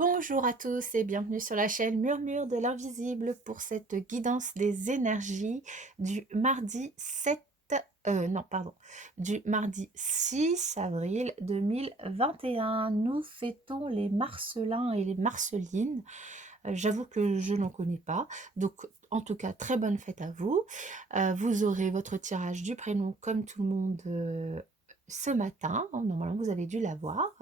Bonjour à tous et bienvenue sur la chaîne Murmure de l'Invisible pour cette guidance des énergies du mardi 7, non pardon, du mardi 6 avril 2021. Nous fêtons les Marcelins et les Marcelines. J'avoue que je n'en connais pas, donc en tout cas très bonne fête à vous. Vous aurez votre tirage du prénom comme tout le monde ce matin. Normalement vous avez dû l'avoir.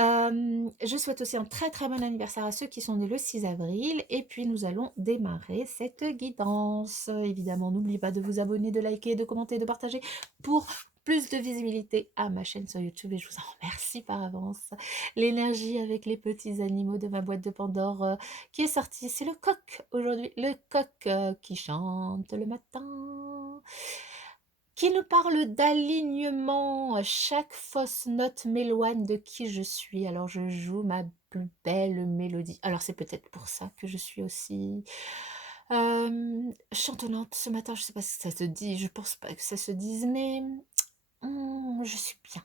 Je souhaite aussi un très très bon anniversaire à ceux qui sont nés le 6 avril et puis nous allons démarrer cette guidance. Évidemment, n'oubliez pas de vous abonner, de liker, de commenter, de partager pour plus de visibilité à ma chaîne sur YouTube et je vous en remercie par avance. L'énergie avec les petits animaux de ma boîte de Pandore qui est sortie, c'est le coq aujourd'hui, le coq qui chante le matin, qui nous parle d'alignement. Chaque fausse note m'éloigne de qui je suis, alors je joue ma plus belle mélodie. Alors c'est peut-être pour ça que je suis aussi chantonnante ce matin. Je sais pas si ça se dit, je pense pas que ça se dise, mais je suis bien.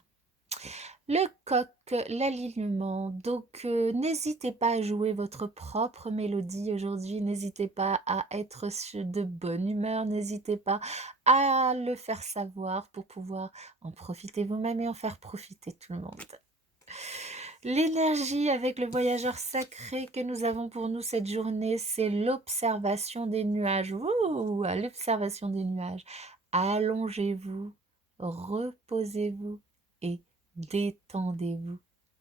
Le coq, l'alignement. Donc, n'hésitez pas à jouer votre propre mélodie aujourd'hui. N'hésitez pas à être de bonne humeur. N'hésitez pas à le faire savoir pour pouvoir en profiter vous-même et en faire profiter tout le monde. L'énergie avec le voyageur sacré que nous avons pour nous cette journée, c'est l'observation des nuages. Ouh, l'observation des nuages. Allongez-vous, reposez-vous et détendez-vous.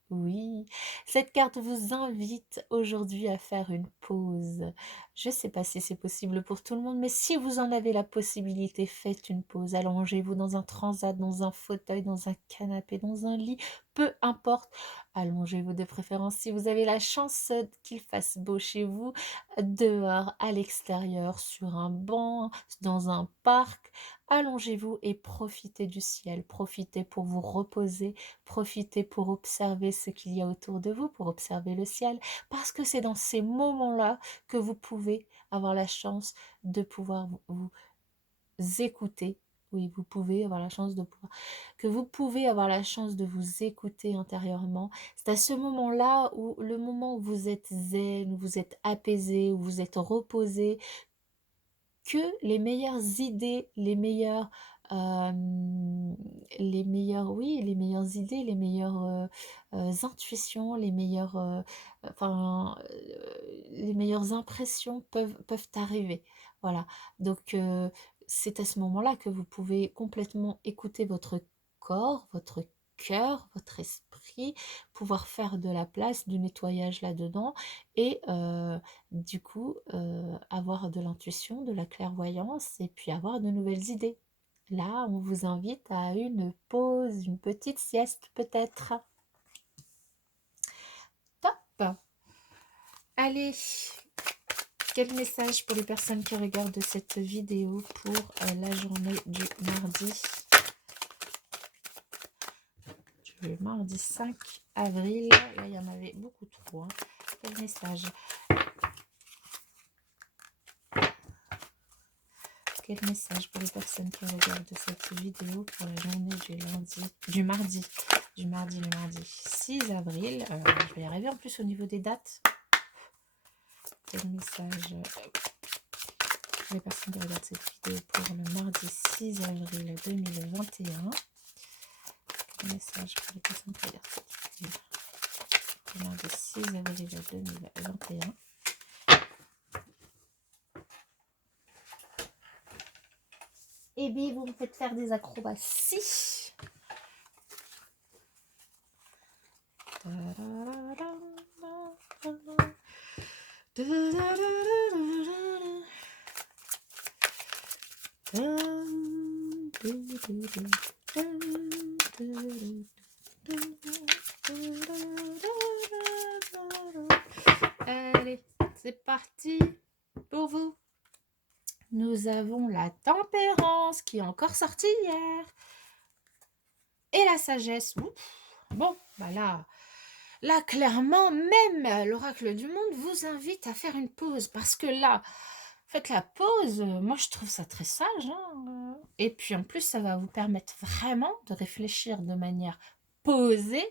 Oui, cette carte vous invite aujourd'hui à faire une pause. Je ne sais pas si c'est possible pour tout le monde, mais si vous en avez la possibilité, faites une pause. Allongez-vous dans un transat, dans un fauteuil, dans un canapé, dans un lit, peu importe. Allongez-vous de préférence si vous avez la chance qu'il fasse beau chez vous, dehors, à l'extérieur, sur un banc, dans un parc. Allongez-vous et profitez du ciel. Profitez pour vous reposer. Profitez pour observer ce qu'il y a autour de vous, pour observer le ciel. Parce que c'est dans ces moments-là que vous pouvez avoir la chance de pouvoir vous écouter. Oui, vous pouvez avoir la chance de pouvoir, que vous pouvez avoir la chance de vous écouter intérieurement. C'est à ce moment-là où, le moment où vous êtes zen, où vous êtes apaisé, où vous êtes reposé, que les meilleures idées, oui, les meilleures idées, les meilleures intuitions, les meilleures impressions peuvent arriver. Voilà. Donc, c'est à ce moment-là que vous pouvez complètement écouter votre corps, votre cœur, votre esprit, pouvoir faire de la place, du nettoyage là-dedans et du coup, avoir de l'intuition, de la clairvoyance et puis avoir de nouvelles idées. Là, on vous invite à une pause, une petite sieste peut-être. Top! Allez, quel message pour les personnes qui regardent cette vidéo pour la journée du mardi? Le mardi 5 avril, là il y en avait beaucoup trop. Hein. Quel message? Quel message pour les personnes qui regardent cette vidéo pour la journée du mardi le mardi 6 avril. Je vais y arriver en plus au niveau des dates. Quel message pour les personnes qui regardent cette vidéo pour le mardi 6 avril 2021. Quel message pour les personnes qui regardent cette vidéo pour le mardi 6 avril 2021. Et bien, vous me faites faire des acrobaties. Allez, c'est parti pour vous. Nous avons la tempérance qui est encore sortie hier. Et la sagesse. Ouf. Bon, bah là, clairement, même l'oracle du monde vous invite à faire une pause. Parce que là, faites la pause. Moi, je trouve ça très sage. Hein. Et puis, en plus, ça va vous permettre vraiment de réfléchir de manière posée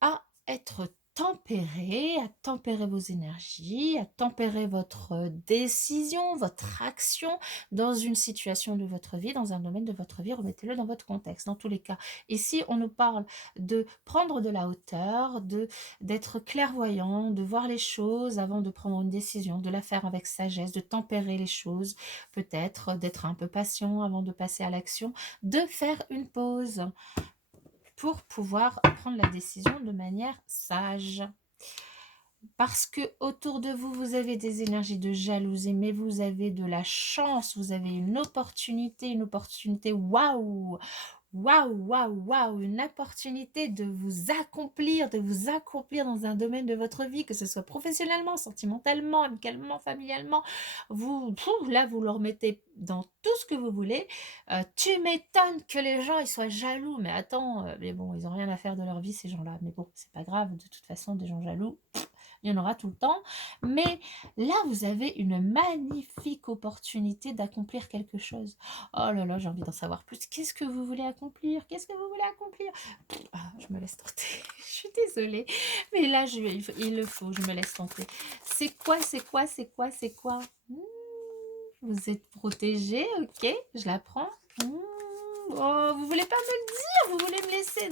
à être à tempérer vos énergies, à tempérer votre décision, votre action dans une situation de votre vie, dans un domaine de votre vie. Remettez-le dans votre contexte, dans tous les cas. Ici, on nous parle de prendre de la hauteur, d'être clairvoyant, de voir les choses avant de prendre une décision, de la faire avec sagesse, de tempérer les choses, peut-être d'être un peu patient avant de passer à l'action, de faire une pause pour pouvoir prendre la décision de manière sage. Parce que autour de vous, vous avez des énergies de jalousie, mais vous avez de la chance, vous avez une opportunité waouh, waouh, waouh, waouh, une opportunité de vous accomplir dans un domaine de votre vie, que ce soit professionnellement, sentimentalement, amicalement, familialement. Là, vous leur mettez dans tout ce que vous voulez. Tu m'étonnes que les gens ils soient jaloux, mais attends, mais bon, ils n'ont rien à faire de leur vie, ces gens-là. Mais bon, c'est pas grave, de toute façon, des gens jaloux, il y en aura tout le temps. Mais là, vous avez une magnifique opportunité d'accomplir quelque chose. Oh là là, j'ai envie d'en savoir plus. Qu'est-ce que vous voulez accomplir? Qu'est-ce que vous voulez accomplir? Je me laisse tenter. Je suis désolée. Mais là, il le faut, je me laisse tenter. C'est quoi? Hmm, Vous êtes protégé, ok, je la prends. Oh, vous voulez pas me le dire? Vous voulez me laisser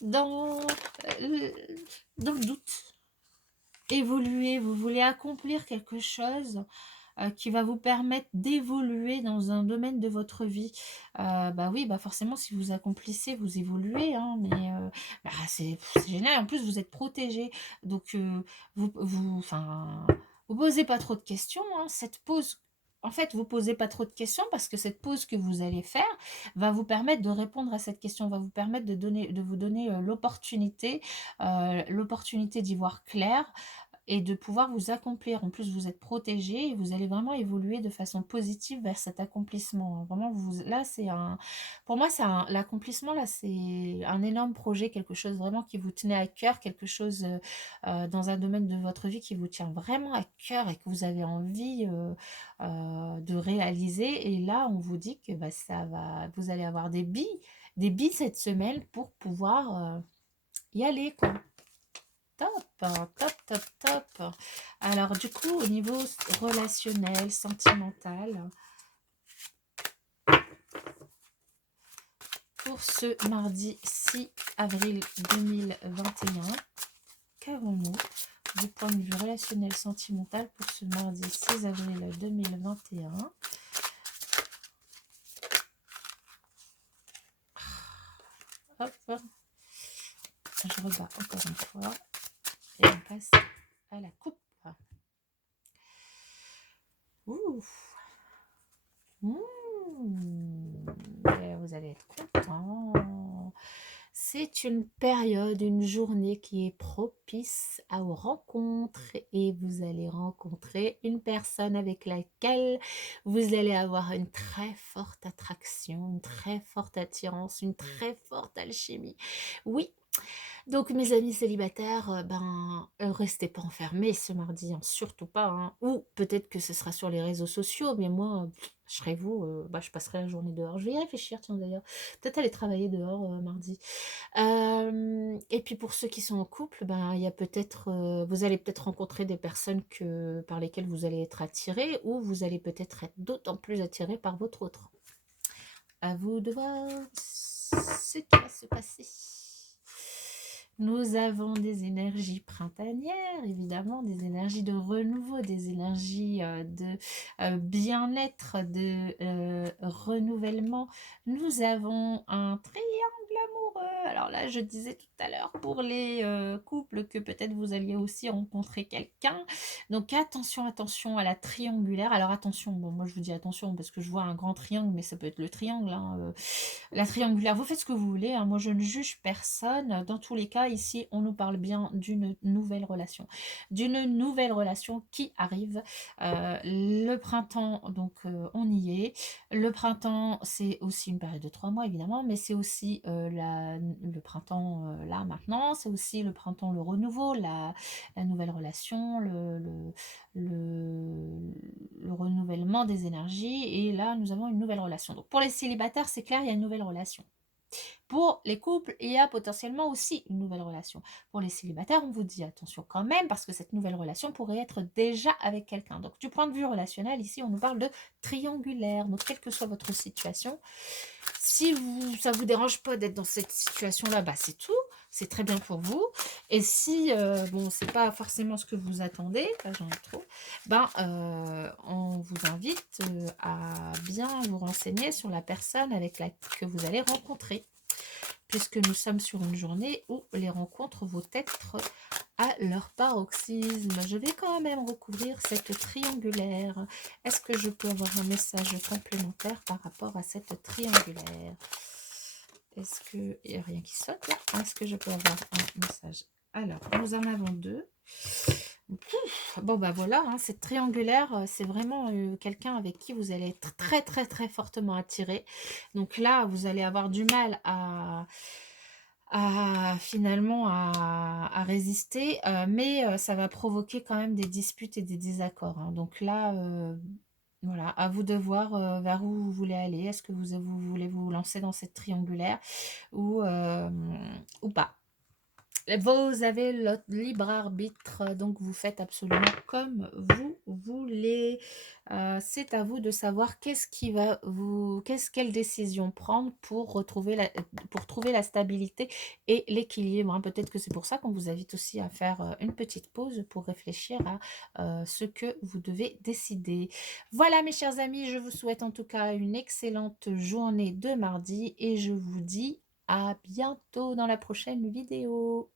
dans, euh, dans le doute. Évoluer, vous voulez accomplir quelque chose qui va vous permettre d'évoluer dans un domaine de votre vie. Bah oui, bah forcément, si vous accomplissez, vous évoluez, hein, mais c'est génial. En plus, vous êtes protégé. Donc, enfin, vous posez pas trop de questions. Hein. Cette pause, en fait, vous posez pas trop de questions parce que cette pause que vous allez faire va vous permettre de répondre à cette question, va vous permettre de vous donner l'opportunité d'y voir clair, et de pouvoir vous accomplir. En plus, vous êtes protégé et vous allez vraiment évoluer de façon positive vers cet accomplissement. Vraiment, là, pour moi, l'accomplissement, là, c'est un énorme projet, quelque chose vraiment qui vous tenait à cœur, quelque chose dans un domaine de votre vie qui vous tient vraiment à cœur et que vous avez envie de réaliser. Et là, on vous dit que bah, vous allez avoir des billes cette semaine pour pouvoir y aller, quoi. Top, top. Alors, du coup, au niveau relationnel, sentimental, pour ce mardi 6 avril 2021, qu'avons-nous du point de vue relationnel, sentimental pour ce mardi 6 avril 2021? Hop, je rebats encore une fois et on passe à la coupe. Ouf. Vous allez être content. C'est une période, une journée qui est propice aux rencontres et vous allez rencontrer une personne avec laquelle vous allez avoir une très forte attraction, une très forte attirance, une très forte alchimie. Oui, donc mes amis célibataires, restez pas enfermés ce mardi, hein, surtout pas. Hein. Ou peut-être que ce sera sur les réseaux sociaux, mais moi, je serai vous, je passerai la journée dehors. Je vais y réfléchir, tiens d'ailleurs. Peut-être aller travailler dehors mardi. Et puis pour ceux qui sont en couple, il y a peut-être, vous allez peut-être rencontrer des personnes par lesquelles vous allez être attiré, ou vous allez peut-être être d'autant plus attiré par votre autre. À vous de voir ce qui va se passer. Nous avons des énergies printanières, évidemment, des énergies de renouveau, des énergies de bien-être, de renouvellement. Nous avons un triangle amoureux. Alors là, je disais tout à l'heure pour les couples que peut-être vous alliez aussi rencontrer quelqu'un. Donc attention à la triangulaire. Alors attention, bon, moi je vous dis attention parce que je vois un grand triangle, mais ça peut être le triangle, hein, la triangulaire, vous faites ce que vous voulez, hein, moi je ne juge personne. Dans tous les cas, ici, on nous parle bien d'une nouvelle relation. D'une nouvelle relation qui arrive. Le printemps, donc on y est. Le printemps, c'est aussi une période de 3 mois, évidemment, mais c'est aussi le printemps là, maintenant. C'est aussi le printemps, le renouveau, la nouvelle relation, le renouvellement des énergies. Et là, nous avons une nouvelle relation. Donc pour les célibataires, c'est clair, il y a une nouvelle relation. Pour les couples, il y a potentiellement aussi une nouvelle relation. Pour les célibataires, on vous dit attention quand même parce que cette nouvelle relation pourrait être déjà avec quelqu'un. Donc du point de vue relationnel, ici on nous parle de triangulaire. Donc quelle que soit votre situation, si ça vous dérange pas d'être dans cette situation-là, bah c'est tout. C'est très bien pour vous. Et si, bon, c'est pas forcément ce que vous attendez, là j'en ai trop, ben, on vous invite à bien vous renseigner sur la personne que vous allez rencontrer, puisque nous sommes sur une journée où les rencontres vont être à leur paroxysme. Je vais quand même recouvrir cette triangulaire. Est-ce que je peux avoir un message complémentaire par rapport à cette triangulaire? Est-ce qu'il n'y a rien qui saute là? Est-ce que je peux avoir un message? Alors, nous en avons deux. Ouf, bon, bah voilà, hein, cette triangulaire, c'est vraiment quelqu'un avec qui vous allez être très, très, très fortement attiré. Donc là, vous allez avoir du mal finalement à résister, mais ça va provoquer quand même des disputes et des désaccords, hein. Donc là, voilà, à vous de voir vers où vous voulez aller. Est-ce que vous voulez vous lancer dans cette triangulaire ou pas? Vous avez le libre arbitre, donc vous faites absolument comme vous voulez. C'est à vous de savoir quelle décision prendre pour trouver la stabilité et l'équilibre, hein. Peut-être que c'est pour ça qu'on vous invite aussi à faire une petite pause pour réfléchir à ce que vous devez décider. Voilà mes chers amis, je vous souhaite en tout cas une excellente journée de mardi et je vous dis à bientôt dans la prochaine vidéo.